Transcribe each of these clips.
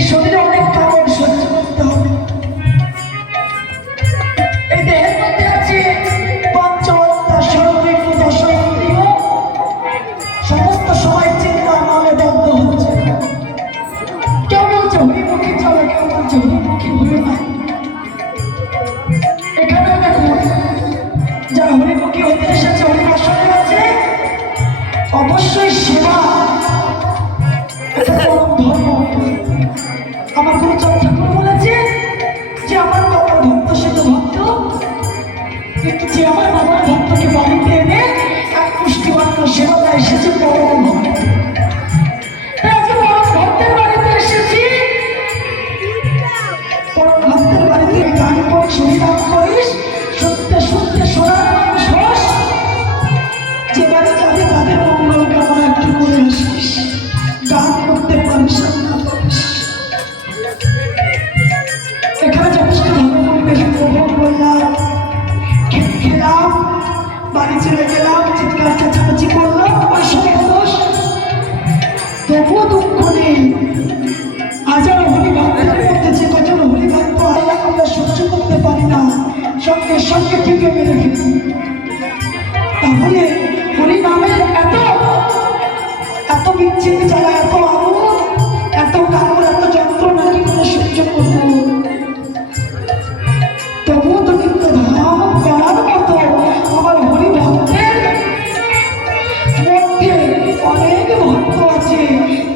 এই শরীরে অনেক কামড় সহ্য করতে হবে। এই দেহের মধ্যে আছে পঞ্চমত্তা সর্বৈক দশ ইন্দ্রিয়, সমস্ত সময় চিন্তা নামে বদ্ধ হচ্ছে। কেউ বলছে হরিমুখী চলে, কেউ বলছে হরিমুখী হলো না। এখানেও দেখুন যারা হরিমুখী হতে এসেছে, হরিবাসনে আছে, অবশ্যই সেবা ধর্ম। আমার গুরুচাঁদ ঠাকুর বলেছে যে আমার বাবার ভক্ত সে তো ভক্ত, কিন্তু যে আমার বাবার ভক্তকে বাড়িতে এনে এক পুষ্টিমাত্র সেবা দেয় এসেছে পরম ভক্ত। আজকে পরম ভক্তের বাড়িতে এসেছি, পরম ভক্তের বাড়িতে গান করিস, হরিনাম করিস, সত্যি সত্যি সোনার মানুষ হস, যে বাড়ি যাবে তাদের মঙ্গল কামনা একটু করে আসিস, গান করতে পারিস না পারিস। এখানে যথেষ্ট ভালো পরিবেশ উপভোগ করলাম, খেলাম, বাড়ি চলে গেলাম, চিৎকার চেঁচামেচি করলাম, ওই সময় দোষ। তবুও দুঃখ নেই, হাজার হরিভক্তের মধ্যে যে কজন হরিভক্ত আমরা সহ্য করতে পারি না, সঙ্গে সঙ্গে টিকে মেরে ফেলি। তাহলে হরিনামের এত এত বিচ্ছিন্ন জায়গা, এত আগুন, এত কামড়, এত যন্ত্রণা কি করে সহ্য করব? তবুও তো নিত্য ধাম করার মতো আমার হরিভক্তের মধ্যে অনেক ভক্ত আছে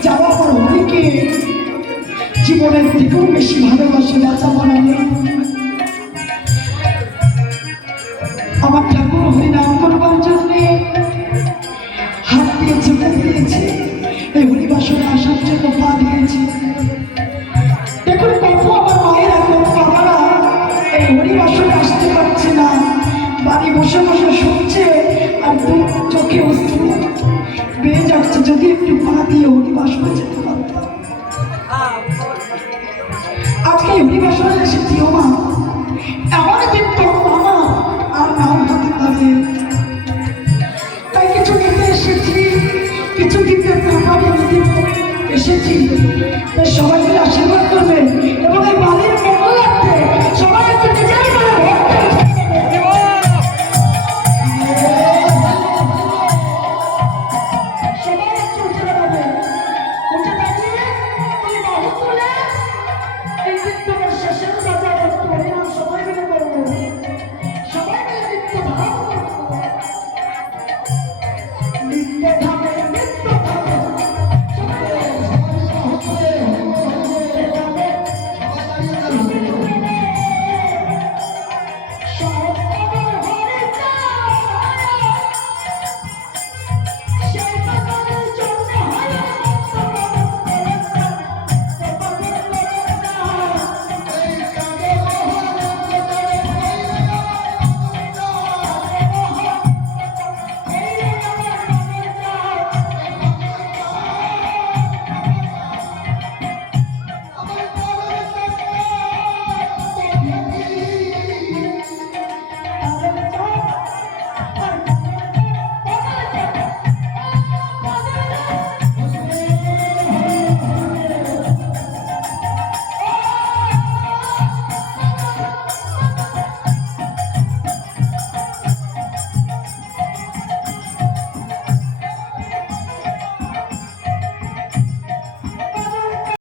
যারা আমার হরিকে জীবনের থেকেও বেশি ভালোবাসে, বাঁচা বানাবে। আমার ঠাকুর হরিনাম করবার জন্যে হাত দিয়েছে, মুখ দিয়েছে, এই হরিবাসনে আসার জন্য পা দিয়েছে। দেখুন কত আমার মায়েরা, কত বাবারা এই হরিবাসনে আসতে পারছে না, বাড়ি বসে বসে শুনছে আর দু চোখে অশ্রু বেয়ে যাচ্ছে, যদি একটু পা দিয়ে হরিবাসনে যেতে পারতাম। আজকে হরিবাসনে এসেছি ও মা, এমন দিন তো মামা আর নাম হতে পারে, তাই কিছু নিতে এসেছি, কিছু দিতে না পারি এসেছি, সবাই মিলে আশীর্বাদ